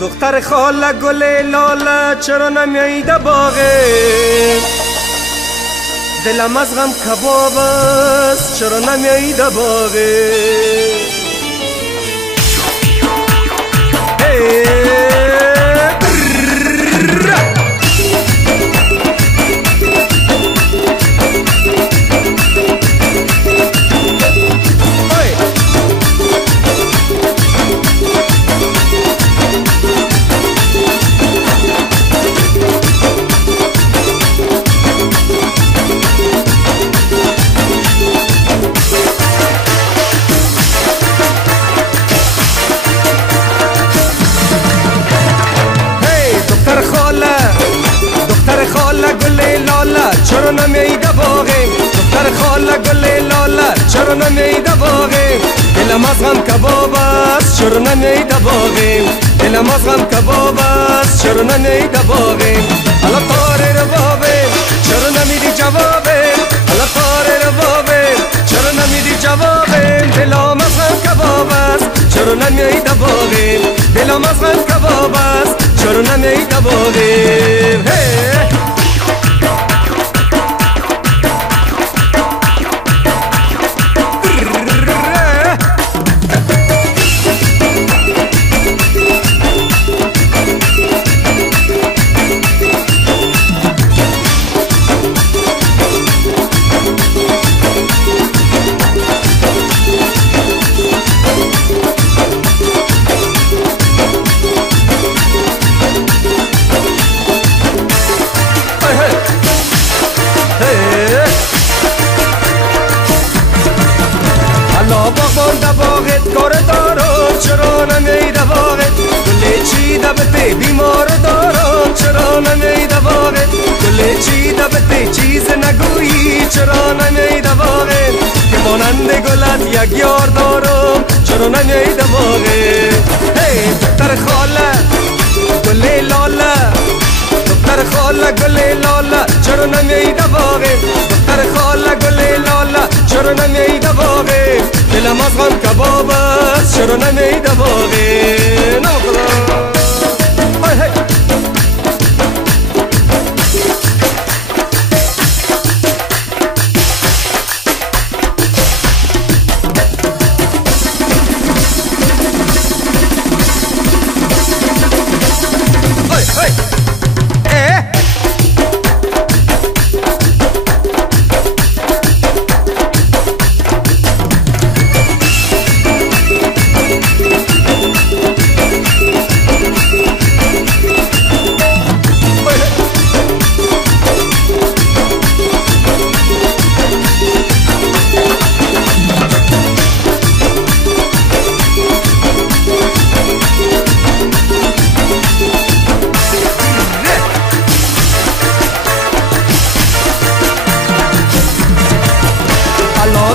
دختر خاله گل لاله چرا نمیایی در باغه؟ دلم از غم کباب است چرا نمیایی در باغه؟ دختر خاله گل لاله چرا نمیایی در باغه؟ دختر خاله گل لاله چرا نمیایی در باغه؟ دلم از غم کباب است چرا نمیایی در باغه؟ دلم از غم کباب است چرا نمیایی در باغه؟ حالا تاره ربابه چرا نمیدی جوابه؟ حالا تاره ربابه چرا نمیدی جوابه؟ دلم از غم کباب است چرا نمیایی در باغه؟ دلم از غم کباب است چرا نمیایی در باغه؟ باغبان در باغت کار دارم چرا نمیایی در باغت؟ گل چیده بده بیمار دارم چرا نمیایی در باغت؟ گل چیده بده چیز نگویی چرا نمیایی در باغت؟ که مانند گلت یک یار دارم چرا نمیایی در باغت؟ هی دختر خاله گل لاله دختر خاله گل لاله چرا نمیایی در باغت؟ دختر خاله گل لاله چرا نمیایی در باغت؟ دلم از غم کباب است چرا نمیایی در باغه؟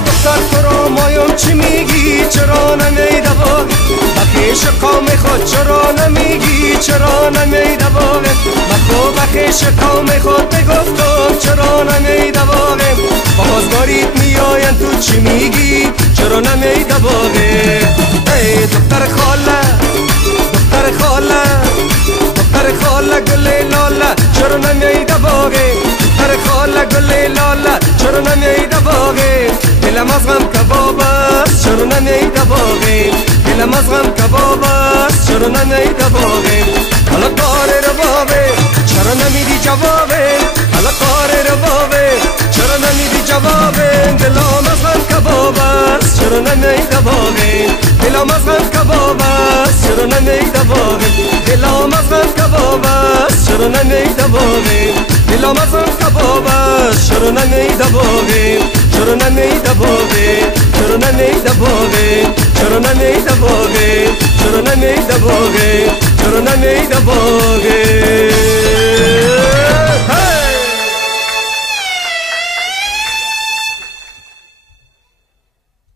دختر تو را مایم چی میگی چرا نمیایی در باغت؟ بخیش قوم خود چرا نمیگی چرا نمیایی در باغت؟ بخیش قوم خود بگفتم چرا نمیایی در باغت؟ با بازگاریت میاین تو چی میگی چرا نمیایی در باغت؟ ای دختر خاله دختر خاله دختر خاله گل لاله چرا نمیایی در باغت؟ دختر خاله گل لاله چرا نمیایی در باغت؟ دلم از غم کباب است چرا نمیایی در باغه؟ دلم از غم کباب است چرا نمیایی در باغه؟ حالا کار ربابه چرا نمیدی جوابه؟ حالا کار ربابه چرا نمیدی جوابه؟ دلم از غم کباب است چرا نمیایی در باغه؟ دلم از غم کباب است چرا نمیایی در باغه؟ دلم از غم کباب است چرا نمیایی در باغه؟ دلم از غم کباب است چرا نمیایی در باغه؟ چرا نمیایی در باغه؟ چرا نمیایی در باغه؟ چرا نمیایی در باغه؟ چرا نمیایی در باغه؟ چرا نمیایی در باغه؟